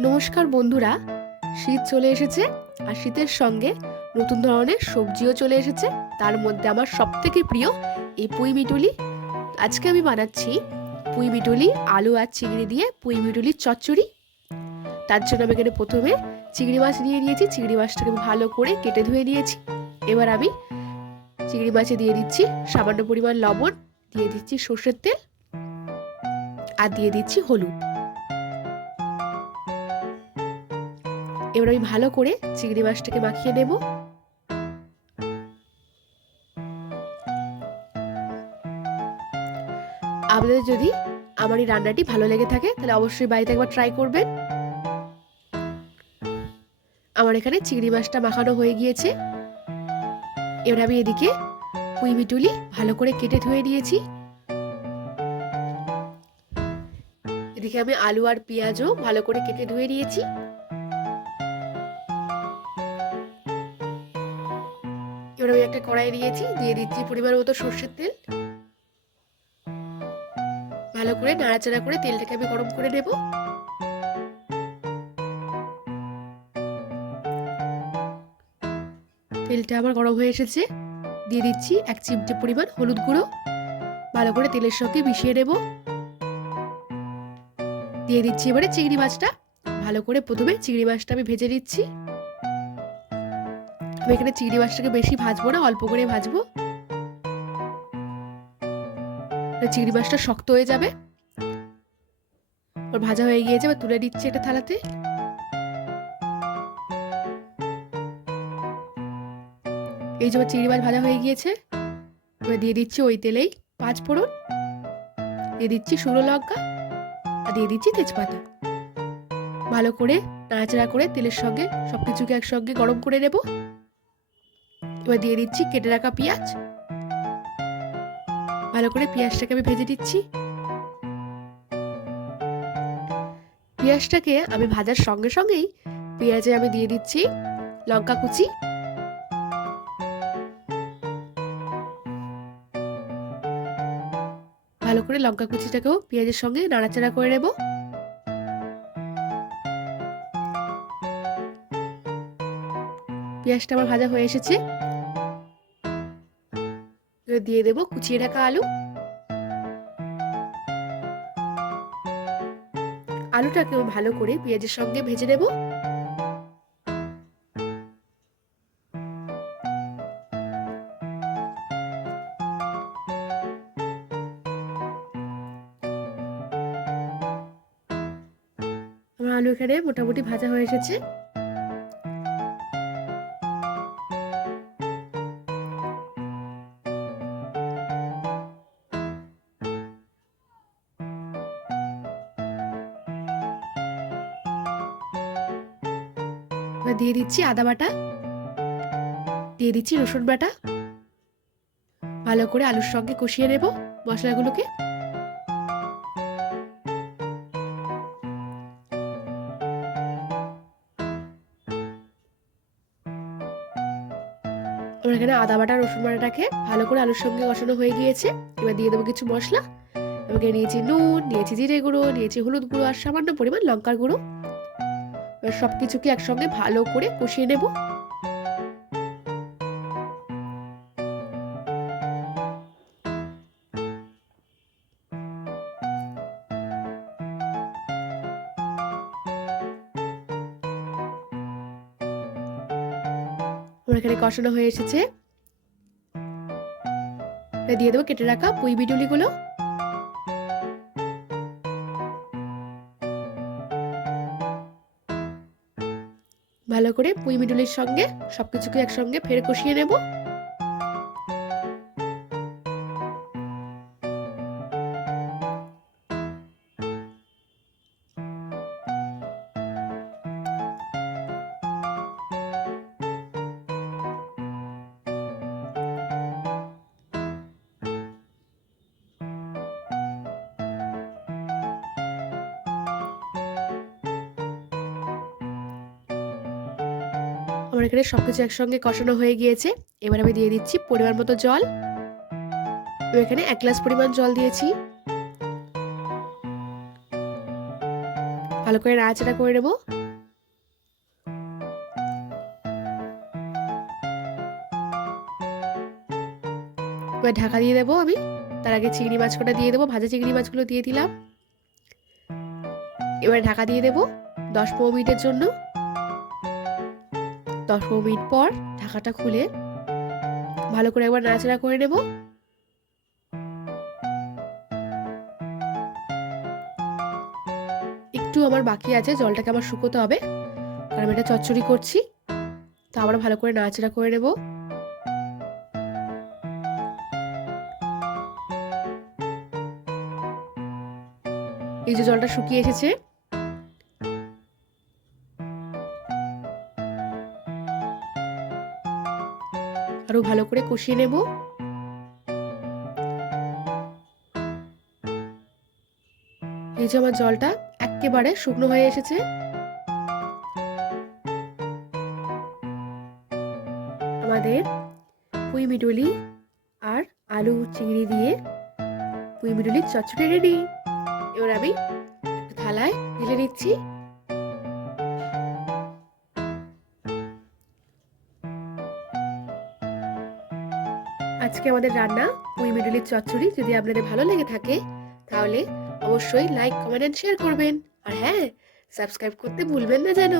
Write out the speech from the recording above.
নমস্কার বন্ধুরা, শীত চলে এসেছে আর শীতের সঙ্গে নতুন ধরনের সবজিও চলে এসেছে। তার মধ্যে আমার সবথেকে প্রিয় এই পুঁই মিটুলি। আজকে আমি বানাচ্ছি পুঁই মিটুলি, আলু আর চিংড়ি দিয়ে পুঁই মিটুলির চচ্চড়ি। তার জন্য আমি এখানে প্রথমে চিংড়ি মাছ নিয়ে নিয়েছি। চিংড়ি মাছটাকে আমি ভালো করে কেটে ধুয়ে নিয়েছি। এবার আমি চিংড়ি মাছে দিয়ে দিচ্ছি সামান্য পরিমাণ লবণ, দিয়ে দিচ্ছি সর্ষের তেল আর দিয়ে দিচ্ছি হলুদ। এবার আমি ভালো করে চিংড়ি মাছটাকে মাখিয়ে নেব। আপনাদের যদি আমার এই রান্নাটি ভালো লেগে থাকে, তাহলে অবশ্যই বাড়িতে একবার ট্রাই করবেন। আমার এখানে চিংড়ি মাছটা মাখানো হয়ে গিয়েছে। এবার আমি এদিকে পুঁই মিটুলি ভালো করে কেটে ধুয়ে নিয়েছি। এদিকে আমি আলু আর পেঁয়াজও ভালো করে কেটে ধুয়ে নিয়েছি। এবার আমি একটা কড়াই নিয়েছি দিয়ে দিচ্ছি পরিমাণ মতো সর্ষের তেল। ভালো করে নাড়াচাড়া করে তেলটাকে আমি গরম করে নেব। তেলটা আমার গরম হয়ে এসেছে। দিয়ে দিচ্ছি এক চিমটে পরিমাণ হলুদ গুঁড়ো। ভালো করে তেলের সঙ্গে মিশিয়ে নেব। দিয়ে দিচ্ছি এবারে চিংড়ি মাছটা। ভালো করে প্রথমে চিংড়ি মাছটা আমি ভেজে নিচ্ছি। আমি এখানে চিংড়ি মাছটাকে বেশি ভাজবো না, অল্প করে ভাজবো। চিংড়ি মাছটা শক্ত হয়ে যাবে। ওর ভাজা হয়ে গিয়েছে, এবার তুলে দিচ্ছি এটা থালাতে। এই যে চিংড়ি মাছ ভাজা হয়ে গিয়েছে, এবার দিয়ে দিচ্ছি ওই তেলেই পাঁচ ফোড়ন। দিয়ে দিচ্ছি শুকনো লঙ্কা, আর দিয়ে দিচ্ছি তেজপাতা। ভালো করে নাড়াচাড়া করে তেলের সঙ্গে সব কিছুকে একসঙ্গে গরম করে নেব। এবার দিয়ে দিচ্ছি, কেটে রাখা পেঁয়াজ। ভালো করে পেঁয়াজটাকে আমি ভেজে দিচ্ছি পেঁয়াজটাকে আমি ভাজার সঙ্গে সঙ্গেই পেঁয়াজে আমি দিয়ে দিচ্ছি লঙ্কা কুচি। ভালো করে লঙ্কা কুচিটাকেও পেঁয়াজের সঙ্গে নাড়াচাড়া করে নেব। পেঁয়াজটা আমার ভাজা হয়ে এসেছে। দিয়ে দেব কুচিয়ে রাখা আলু। আলুটাকে ভালো করে পেঁয়াজের সঙ্গে ভেজে নেব। আমার আলু এখানে মোটামুটি ভাজা হয়ে এসেছে। এবার দিয়ে দিচ্ছি আদা বাটা। দিয়ে দিচ্ছি রসুন বাটা। ভালো করে আলুর সঙ্গে কষিয়ে নেব মশলাগুলোকে। আমার এখানে আদা বাটা, রসুন বাটাটাকে ভালো করে আলুর সঙ্গে কষানো হয়ে গিয়েছে। এবার দিয়ে দেবো কিছু মশলা। এবার নিয়েছি নুন, নিয়েছি জিরে গুঁড়ো, নিয়েছি হলুদ গুঁড়ো আর সামান্য পরিমাণ লঙ্কার গুঁড়ো। সব কিছুকে একসঙ্গে ভালো করে কষিয়ে নেব। এখানে কষানো হয়ে এসেছে। দিয়ে দেবো কেটে রাখা পুঁই বিডুলিগুলো ভালো করে পুঁই মিডুলির সঙ্গে সব কিছুকে একসঙ্গে ফের কষিয়ে নেব। আমার এখানে সবকিছু একসঙ্গে কষানো হয়ে গিয়েছে। এবার আমি দিয়ে দিচ্ছি পরিমাণ মতো জল। আমি এখানে এক গ্লাস পরিমাণ জল দিয়েছি। ভালো করে নাড়াচাড়া করে নেব। এবার ঢাকা দিয়ে দেবো আমি। তার আগে চিংড়ি মাছ কটা দিয়ে দেবো, ভাজা চিংড়ি মাছগুলো দিয়ে দিলাম। এবার ঢাকা দিয়ে দেবো দশ পনেরো মিনিটের জন্য। দশ পনেরো মিনিট পর ঢাকাটা খুলে ভালো করে একবার নাড়াচাড়া করে নেব। একটু আমার বাকি আছে, জলটাকে আমার শুকোতে হবে, কারণ আমি এটা চচ্চড়ি করছি। তো আবার ভালো করে নাড়াচাড়া করে নেব। এই যে জলটা শুকিয়ে এসেছে আরও ভালো করে কষিয়ে নেব। এই যে আমার জলটা একেবারে শুকনো হয়ে এসেছে। আমাদের পুঁই মিডুলি আর আলু চিংড়ি দিয়ে পুঁই মিডুলির চচ্চড়ি রেডি। এবার আমি থালায় ঢেলে নিচ্ছি। আজকে আমাদের রান্না, পুঁই মিডুলির চচ্চড়ি যদি আপনাদের ভালো লেগে থাকে, তাহলে অবশ্যই লাইক কমেন্ট অ্যান্ড শেয়ার করবেন। আর হ্যাঁ সাবস্ক্রাইব করতে ভুলবেন না যেন।